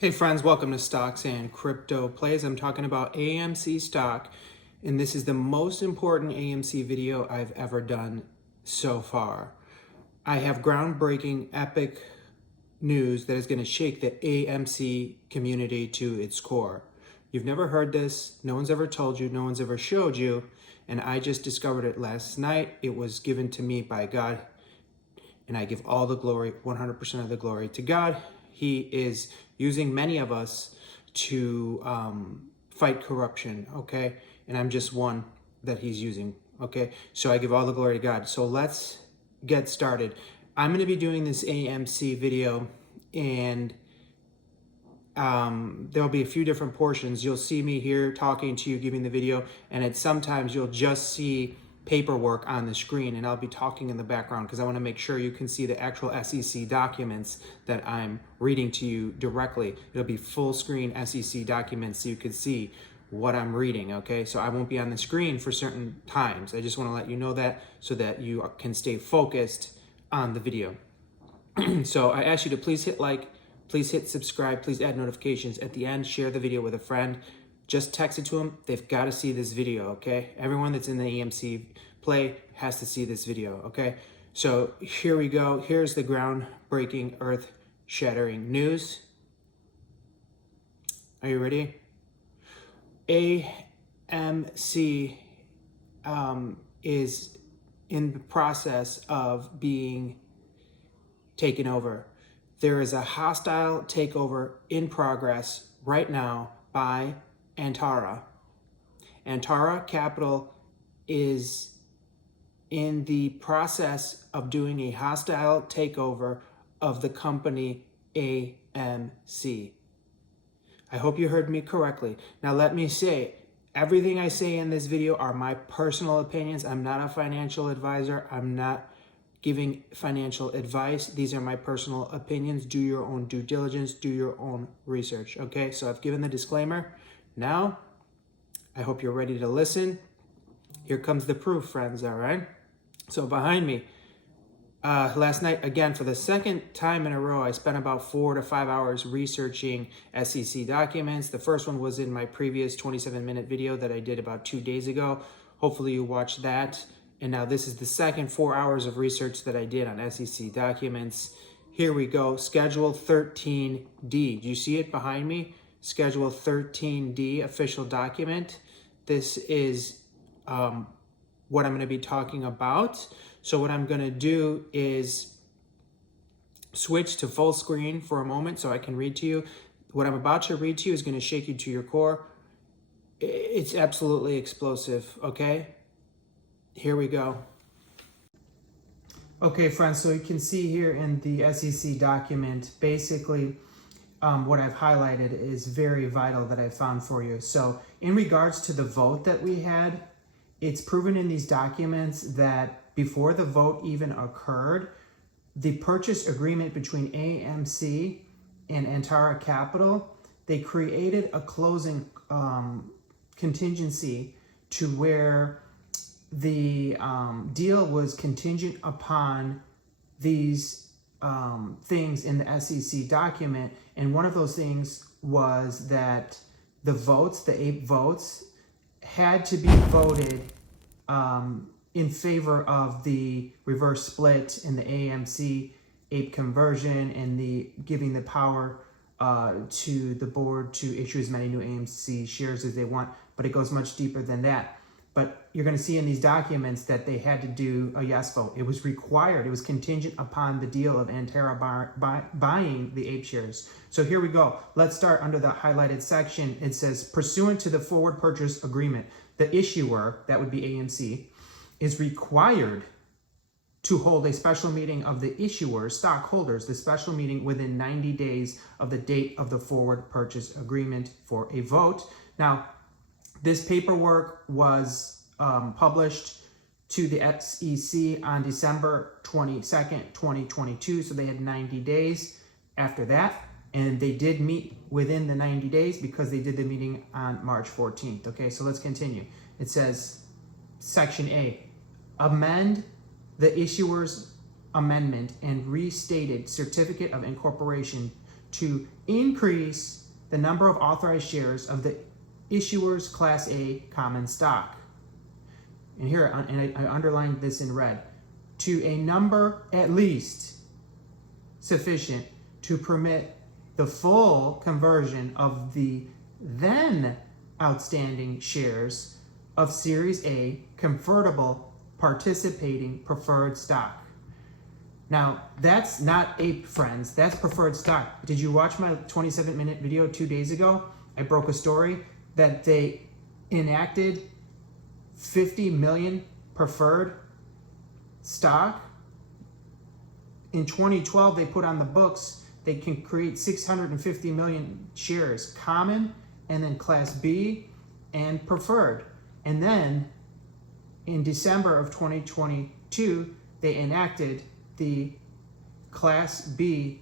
Hey friends, welcome to Stocks and Crypto Plays. I'm talking about AMC stock, and this is the most important AMC video I've ever done so far. I have groundbreaking, epic news that is going to shake the AMC community to its core. You've never heard this, no one's ever told you, no one's ever showed you, and I just discovered it last night. It was given to me by God, and I give all the glory, 100% of the glory to God. He is using many of us to fight corruption, okay? And I'm just one that he's using, okay? So I give all the glory to God. So let's get started. I'm going to be doing this AMC video, and there'll be a few different portions. You'll see me here talking to you, giving the video, and sometimes you'll just see paperwork on the screen, and I'll be talking in the background because I want to make sure you can see the actual SEC documents that I'm reading to you directly. It'll be full screen SEC documents so you can see what I'm reading, okay? So I won't be on the screen for certain times. I just want to let you know that so that you can stay focused on the video. So I ask you to please hit like, please hit subscribe, please add notifications. At the end, share the video with a friend. Just text it to them. They've got to see this video, okay? Everyone that's in the AMC play has to see this video, okay? So here we go. Here's the groundbreaking, earth-shattering news. Are you ready? AMC is in the process of being taken over. There is a hostile takeover in progress right now by Antara. Antara Capital is in the process of doing a hostile takeover of the company AMC. I hope you heard me correctly. Now let me say, everything I say in this video are my personal opinions. I'm not a financial advisor. I'm not giving financial advice. These are my personal opinions. Do your own due diligence. Do your own research. Okay, so I've given the disclaimer. Now, I hope you're ready to listen. Here comes the proof, friends, all right? So behind me, last night, again, for the second time in a row, I spent about 4 to 5 hours researching SEC documents. The first one was in my previous 27-minute video that I did about 2 days ago. Hopefully you watched that. And now this is the second 4 hours of research that I did on SEC documents. Here we go, Schedule 13D. Do you see it behind me? Schedule 13D, official document. This is what I'm going to be talking about. So what I'm going to do is switch to full screen for a moment so I can read to you. What I'm about to read to you is going to shake you to your core. It's absolutely explosive, okay? Here we go. Okay, friends, so you can see here in the SEC document, basically, what I've highlighted is very vital that I found for you. So in regards to the vote that we had, it's proven in these documents that before the vote even occurred, the purchase agreement between AMC and Antara Capital, they created a closing contingency to where the deal was contingent upon these things in the SEC document, and one of those things was that the votes, the 8 votes, had to be voted in favor of the reverse split in the AMC ape conversion and the giving the power to the board to issue as many new AMC shares as they want, but it goes much deeper than that. But you're going to see in these documents that they had to do a yes vote. It was required. It was contingent upon the deal of Antara buying the ape shares. So here we go. Let's start under the highlighted section. It says, pursuant to the forward purchase agreement, the issuer, that would be AMC, is required to hold a special meeting of the issuers, stockholders, the special meeting within 90 days of the date of the forward purchase agreement for a vote. Now, this paperwork was published to the SEC on December 22nd, 2022. So they had 90 days after that. And they did meet within the 90 days because they did the meeting on March 14th. Okay, so let's continue. It says, Section A, amend the issuer's amendment and restated certificate of incorporation to increase the number of authorized shares of the issuer's Class A common stock. And here, and I underlined this in red, to a number at least sufficient to permit the full conversion of the then outstanding shares of Series A convertible participating preferred stock. Now, that's not APE, friends. That's preferred stock. Did you watch my 27-minute video 2 days ago? I broke a story that they enacted 50 million preferred stock. In 2012, they put on the books, they can create 650 million shares, common, and then Class B and preferred. And then in December of 2022, they enacted the Class B,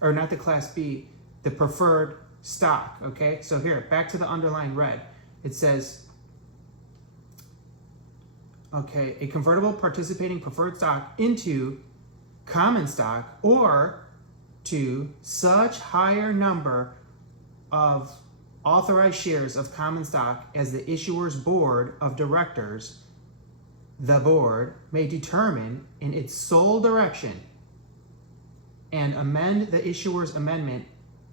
or not the Class B, the preferred stock, okay? So here, back to the underlined red. It says, okay, a convertible participating preferred stock into common stock or to such higher number of authorized shares of common stock as the issuer's board of directors, the board, may determine in its sole direction and amend the issuer's amendment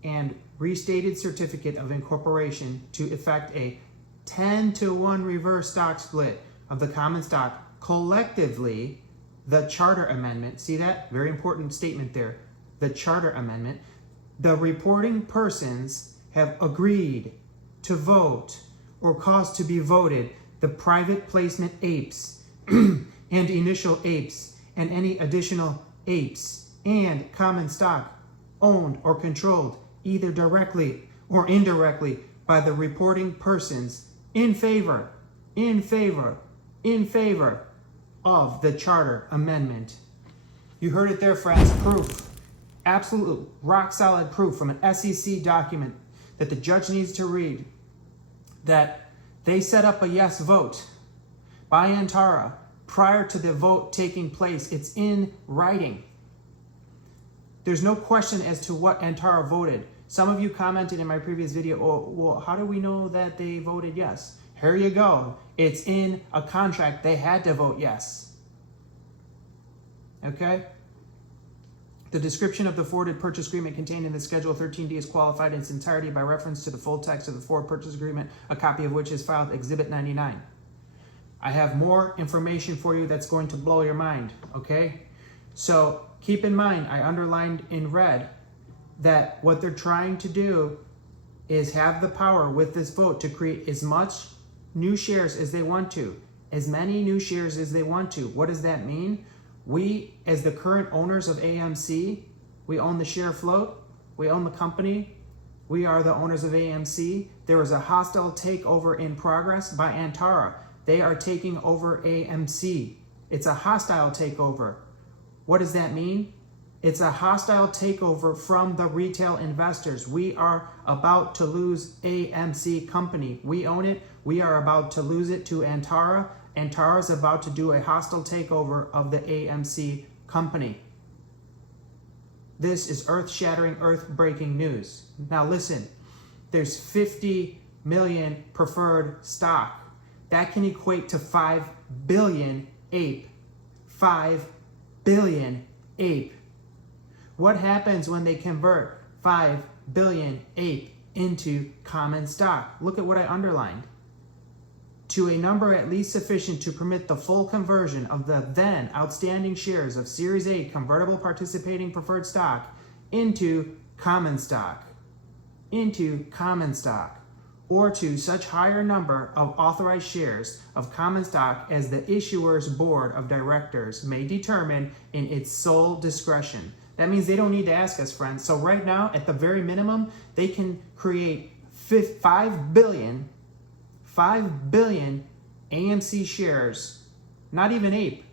and restated certificate of incorporation to effect a 10-to-1 reverse stock split of the common stock collectively, the charter amendment, see that? Very important statement there. The charter amendment. The reporting persons have agreed to vote or cause to be voted the private placement apes and initial apes and any additional apes and common stock owned or controlled either directly or indirectly by the reporting persons in favor of the charter amendment. You heard it there, friends. Proof. Absolute rock solid proof from an SEC document that the judge needs to read that they set up a yes vote by Antara prior to the vote taking place. It's in writing. There's no question as to what Antara voted. Some of you commented in my previous video, oh, well, how do we know that they voted yes? Here you go. It's in a contract. They had to vote yes. Okay? The description of the forwarded purchase agreement contained in the Schedule 13D is qualified in its entirety by reference to the full text of the forward purchase agreement, a copy of which is filed Exhibit 99. I have more information for you that's going to blow your mind, okay? So keep in mind, I underlined in red that what they're trying to do is have the power with this vote to create as much new shares as they want to, as many new shares as they want to. What does that mean? We, as the current owners of AMC, we own the share float, we own the company, we are the owners of AMC. There is a hostile takeover in progress by Antara. They are taking over AMC. It's a hostile takeover. What does that mean? It's a hostile takeover from the retail investors. We are about to lose AMC company. We own it. We are about to lose it to Antara. Antara is about to do a hostile takeover of the AMC company. This is earth-shattering, earth-breaking news. Now listen, there's 50 million preferred stock. That can equate to 5 billion ape. 5 billion ape. What happens when they convert 5 billion ape into common stock? Look at what I underlined. To a number at least sufficient to permit the full conversion of the then outstanding shares of Series A convertible participating preferred stock into common stock. Or to such higher number of authorized shares of common stock as the issuer's board of directors may determine in its sole discretion. That means they don't need to ask us, friends. So right now, at the very minimum, they can create 5 billion AMC shares, not even ape.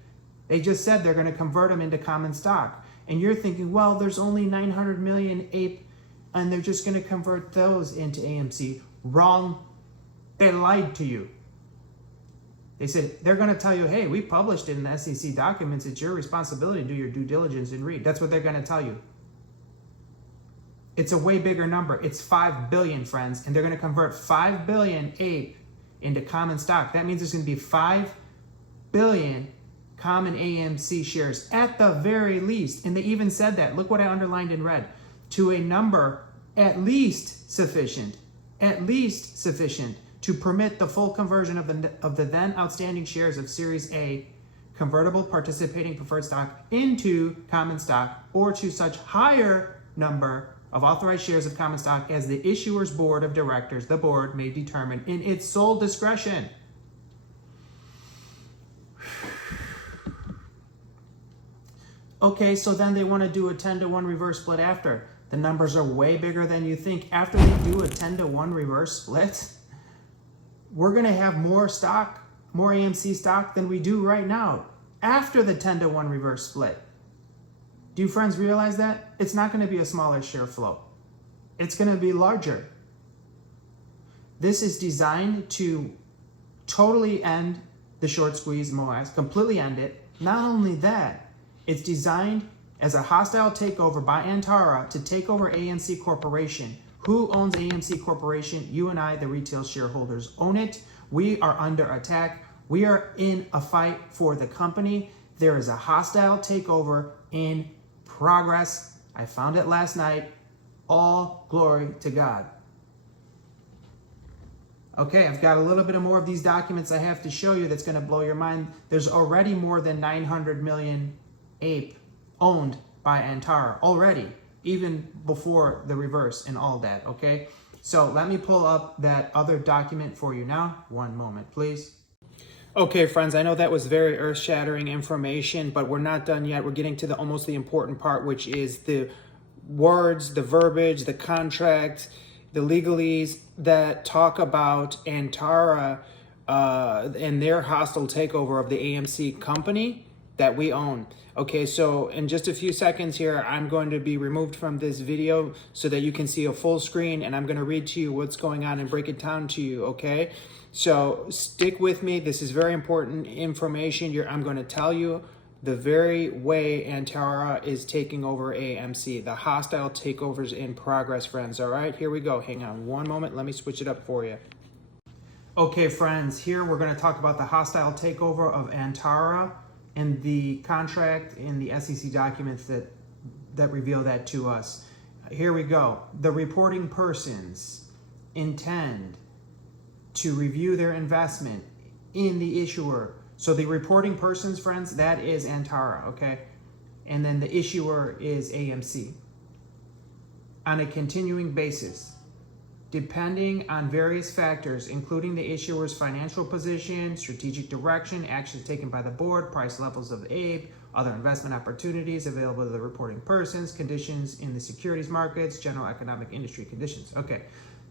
They just said they're going to convert them into common stock. And you're thinking, well, there's only 900 million ape, and they're just going to convert those into AMC. Wrong. They lied to you. They said, they're going to tell you, hey, we published it in the SEC documents. It's your responsibility to do your due diligence and read. That's what they're going to tell you. It's a way bigger number. It's 5 billion, friends, and they're going to convert 5 billion APE into common stock. That means there's going to be 5 billion common AMC shares at the very least. And they even said that, look what I underlined in red, to a number at least sufficient to permit the full conversion of the then outstanding shares of Series A convertible participating preferred stock into common stock, or to such higher number of authorized shares of common stock as the issuer's board of directors, the board, may determine in its sole discretion. Okay, so then they want to do a 10-to-1 reverse split after. The numbers are way bigger than you think. After we do a 10-to-1 reverse split, we're going to have more stock, more AMC stock than we do right now after the 10-to-1 reverse split. Do you friends realize that? It's not going to be a smaller share flow. It's going to be larger. This is designed to totally end the short squeeze MOAS, completely end it. Not only that, it's designed as a hostile takeover by Antara to take over AMC Corporation. Who owns AMC Corporation? You and I, the retail shareholders, own it. We are under attack. We are in a fight for the company. There is a hostile takeover in progress. I found it last night. All glory to God. Okay, I've got a little bit more of these documents I have to show you that's going to blow your mind. There's already more than 900 million APE owned by Antara already, even before the reverse and all that, okay? So let me pull up that other document for you now. One moment, please. Okay, friends, I know that was very earth-shattering information, but we're not done yet. We're getting to almost the important part, which is the words, the verbiage, the contract, the legalese that talk about Antara and their hostile takeover of the AMC company that we own. Okay, so in just a few seconds here, I'm going to be removed from this video so that you can see a full screen, and I'm going to read to you what's going on and break it down to you, okay? So stick with me. This is very important information. I'm going to tell you the very way Antara is taking over AMC. The hostile takeovers in progress, friends, all right? Here we go. Hang on one moment. Let me switch it up for you. Okay, friends, here we're going to talk about the hostile takeover of Antara and the contract in the SEC documents that reveal that to us. Here we go. The reporting persons intend to review their investment in the issuer. So the reporting persons, friends, that is Antara, okay? And then the issuer is AMC. On a continuing basis, depending on various factors, including the issuer's financial position, strategic direction, actions taken by the board, price levels of APE, other investment opportunities available to the reporting persons, conditions in the securities markets, general economic industry conditions. Okay,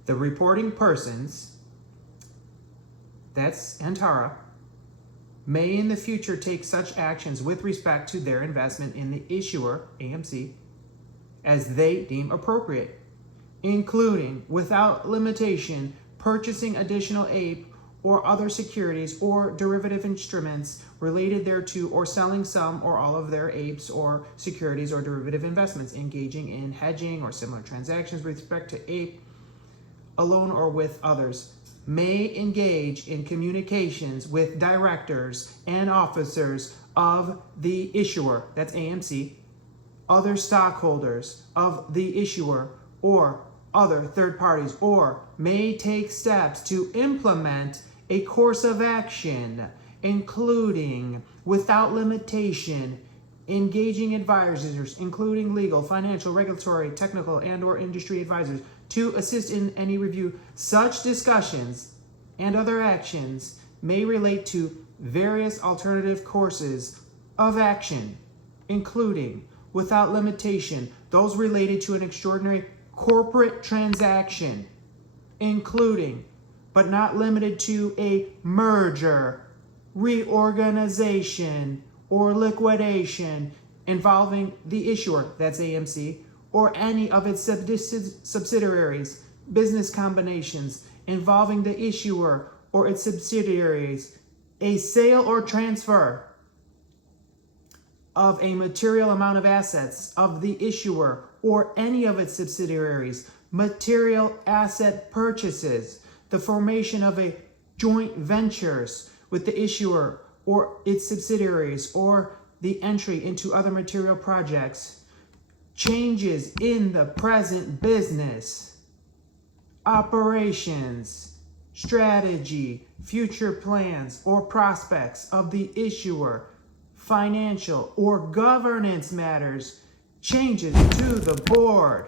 the reporting persons, that's Antara, may in the future take such actions with respect to their investment in the issuer, AMC, as they deem appropriate, including, without limitation, purchasing additional APE or other securities or derivative instruments related thereto, or selling some or all of their APEs or securities or derivative investments, engaging in hedging or similar transactions with respect to APE alone or with others, may engage in communications with directors and officers of the issuer, that's AMC, other stockholders of the issuer, or other third parties, or may take steps to implement a course of action, including, without limitation, engaging advisors, including legal, financial, regulatory, technical, and or industry advisors, to assist in any review. Such discussions and other actions may relate to various alternative courses of action, including, without limitation, those related to an extraordinary corporate transaction, including, but not limited to, a merger, reorganization, or liquidation involving the issuer, that's AMC, or any of its subsidiaries, business combinations involving the issuer or its subsidiaries, a sale or transfer of a material amount of assets of the issuer or any of its subsidiaries, material asset purchases, the formation of a joint ventures with the issuer or its subsidiaries, or the entry into other material projects, changes in the present business, operations, strategy, future plans or prospects of the issuer, financial or governance matters, changes to the board,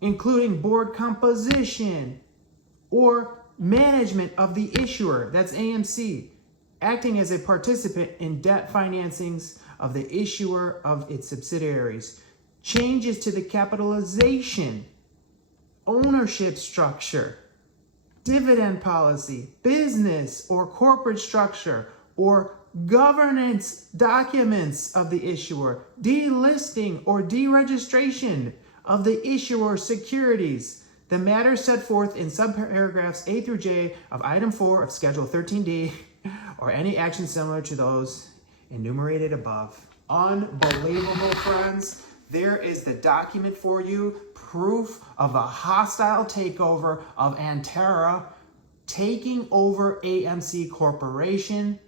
including board composition or management of the issuer, that's AMC, acting as a participant in debt financings of the issuer of its subsidiaries, changes to the capitalization, ownership structure, dividend policy, business or corporate structure, or governance documents of the issuer, delisting or deregistration of the issuer securities, the matter set forth in subparagraphs A through J of item 4 of Schedule 13D, or any action similar to those enumerated above. Unbelievable, friends. There is the document for you, proof of a hostile takeover of Antara taking over AMC Corporation.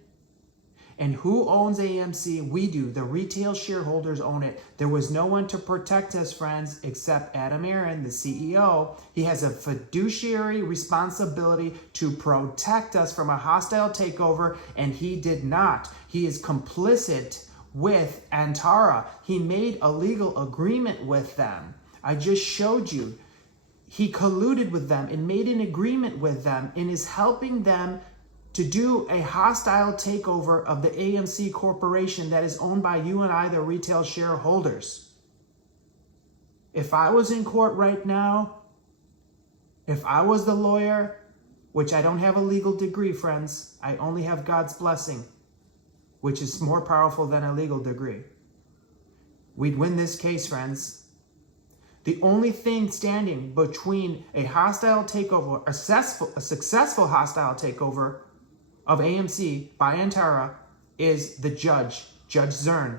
And who owns AMC? We do. The retail shareholders own it. There was no one to protect us, friends, except Adam Aron, the CEO. He has a fiduciary responsibility to protect us from a hostile takeover, and he did not. He is complicit with Antara. He made a legal agreement with them. I just showed you. He colluded with them and made an agreement with them and is helping them to do a hostile takeover of the AMC Corporation that is owned by you and I, the retail shareholders. If I was in court right now, if I was the lawyer, which I don't have a legal degree, friends, I only have God's blessing, which is more powerful than a legal degree. We'd win this case, friends. The only thing standing between a hostile takeover, a successful hostile takeover of AMC by Antara, is the judge, Judge Zern.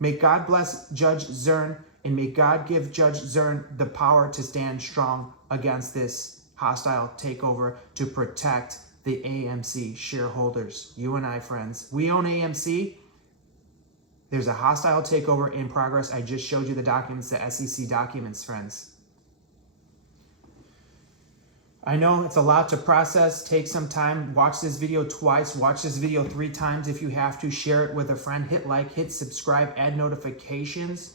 May God bless Judge Zern, and may God give Judge Zern the power to stand strong against this hostile takeover to protect the AMC shareholders. You and I, friends, we own AMC. There's a hostile takeover in progress. I just showed you the documents, the SEC documents, friends. I know it's a lot to process. Take some time. Watch this video twice. Watch this video 3 times if you have to. Share it with a friend. Hit like, hit subscribe, add notifications.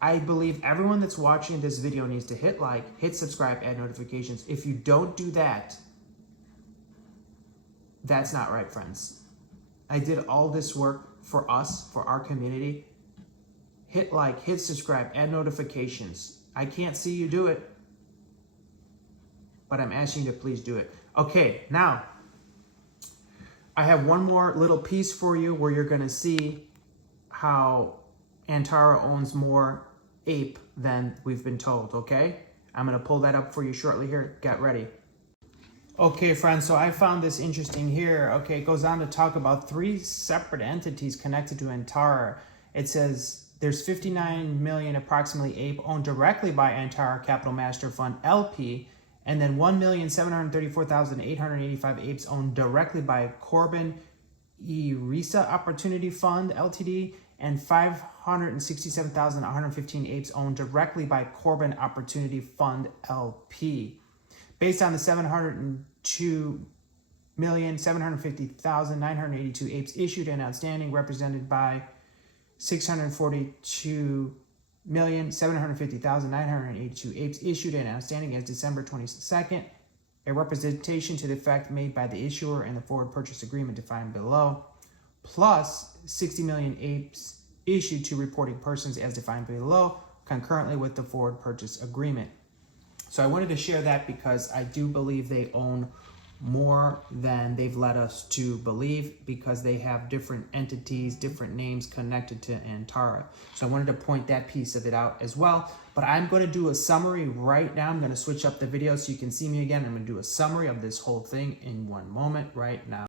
I believe everyone that's watching this video needs to hit like, hit subscribe, add notifications. If you don't do that, that's not right, friends. I did all this work for us, for our community. Hit like, hit subscribe, add notifications. I can't see you do it, but I'm asking you to please do it. Okay, now, I have one more little piece for you where you're going to see how Antara owns more ape than we've been told, okay? I'm going to pull that up for you shortly here. Get ready. Okay, friends, so I found this interesting here. Okay, it goes on to talk about 3 separate entities connected to Antara. It says there's 59 million approximately ape owned directly by Antara Capital Master Fund LP, and then 1,734,885 apes owned directly by Corbin ERISA Opportunity Fund Ltd, and 567,115 apes owned directly by Corbin Opportunity Fund LP. Based on the 702,750,982 apes issued and outstanding, represented by 642,750,982 apes issued and outstanding as December 22nd, a representation to the effect made by the issuer in the forward purchase agreement defined below, plus 60 million apes issued to reporting persons as defined below, concurrently with the forward purchase agreement. So I wanted to share that because I do believe they own more than they've led us to believe, because they have different entities, different names connected to Antara. So I wanted to point that piece of it out as well. But I'm going to do a summary right now. I'm going to switch up the video so you can see me again. I'm going to do a summary of this whole thing in one moment right now.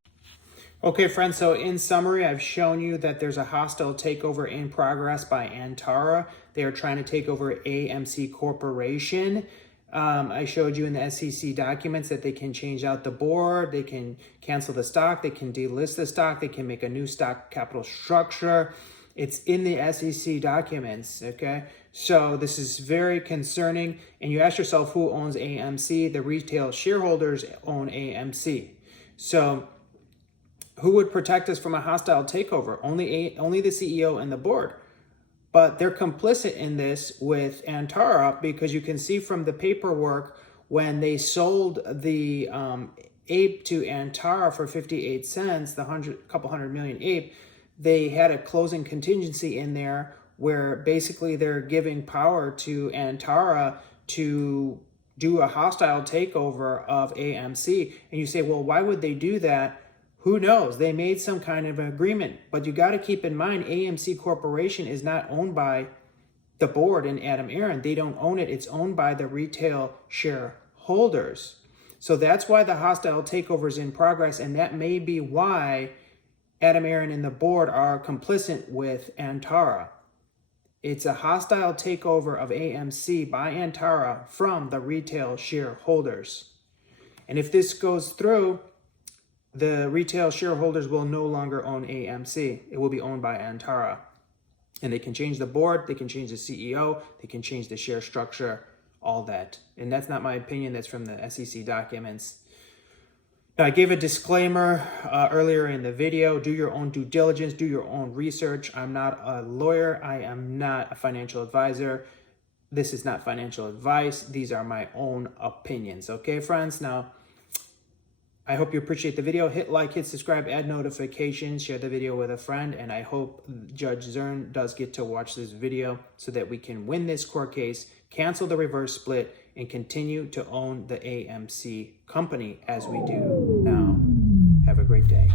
Okay, friends, so in summary, I've shown you that there's a hostile takeover in progress by Antara. They are trying to take over AMC Corporation. I showed you in the SEC documents that they can change out the board, they can cancel the stock, they can delist the stock, they can make a new stock capital structure. It's in the SEC documents, okay? So this is very concerning. And you ask yourself, who owns AMC? The retail shareholders own AMC. So who would protect us from a hostile takeover? Only the CEO and the board. But they're complicit in this with Antara, because you can see from the paperwork when they sold the ape to Antara for 58 cents, the couple hundred million ape, they had a closing contingency in there where basically they're giving power to Antara to do a hostile takeover of AMC. And you say, well, why would they do that? Who knows? They made some kind of an agreement. But you got to keep in mind, AMC Corporation is not owned by the board and Adam Aron. They don't own it. It's owned by the retail shareholders. So that's why the hostile takeover is in progress. And that may be why Adam Aron and the board are complicit with Antara. It's a hostile takeover of AMC by Antara from the retail shareholders. And if this goes through, the retail shareholders will no longer own AMC. It will be owned by Antara. And they can change the board, they can change the CEO, they can change the share structure, all that. And that's not my opinion, that's from the SEC documents. Now, I gave a disclaimer earlier in the video. Do your own due diligence, do your own research. I'm not a lawyer, I am not a financial advisor. This is not financial advice. These are my own opinions. Okay, friends? Now, I hope you appreciate the video. Hit like, hit subscribe, add notifications, share the video with a friend, and I hope Judge Zern does get to watch this video so that we can win this court case, cancel the reverse split, and continue to own the AMC company as we do now. Have a great day.